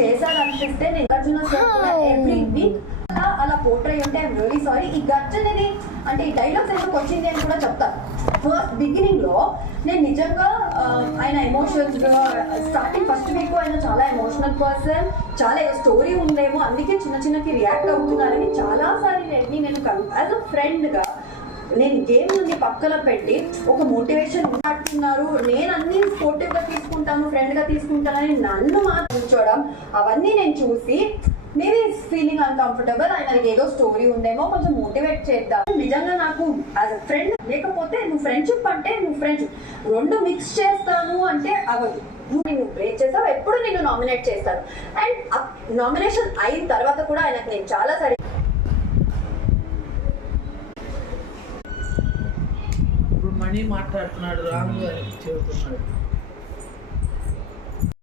చేశాను అనిపిస్తే నేను ఎవ్రీ వీక్ అలా పోర్ట్రే ఉంటే ఐఎమ్ రియలీ సారీ. ఈ గట్ అనేది అంటే ఈ డైలాగ్స్ ఎందుకు వచ్చింది అని కూడా చెప్తాను. ఫస్ట్ బిగినింగ్ లో నేను నిజంగా ఆయన ఎమోషన్స్ స్టార్టింగ్ ఫస్ట్ వీక్ ఆయన చాలా ఎమోషనల్ పర్సన్, చాలా స్టోరీ ఉందేమో అందుకే చిన్నకి రియాక్ట్ అవుతున్నారని చాలా సార్లు నేను యాజ్ అ ఫ్రెండ్ గా నేను గేమ్ నుండి పక్కన పెట్టి ఒక మోటివేషన్ మాట్లాడుతున్నారు, నేను అన్ని స్పోర్టివ్ గా తీసుకుంటాను, ఫ్రెండ్ గా తీసుకుంటానని నన్ను మాట్లాడడం అవన్నీ నేను చూసి మేబీ ఫీలింగ్ అన్కంఫర్టబుల్. ఆయనకి ఏదో స్టోరీ ఉందేమో కొంచెం మోటివేట్ చేద్దాం. నిజంగా నాకు యాజ్ అ ఫ్రెండ్ లేకపోతే నువ్వు ఫ్రెండ్షిప్ అంటే నువ్వు ఫ్రెండ్షిప్ రెండు మిక్స్ చేస్తాను అంటే అవ్వదు. నువ్వు బ్రేక్ చేస్తావు, ఎప్పుడు నేను నామినేట్ చేస్తాను. అండ్ నామినేషన్ అయిన తర్వాత కూడా ఆయనకు నేను చాలా సరే మనీ మాట్లాడుతున్నాడు రాంగ్ అని చెబుతున్నాడు.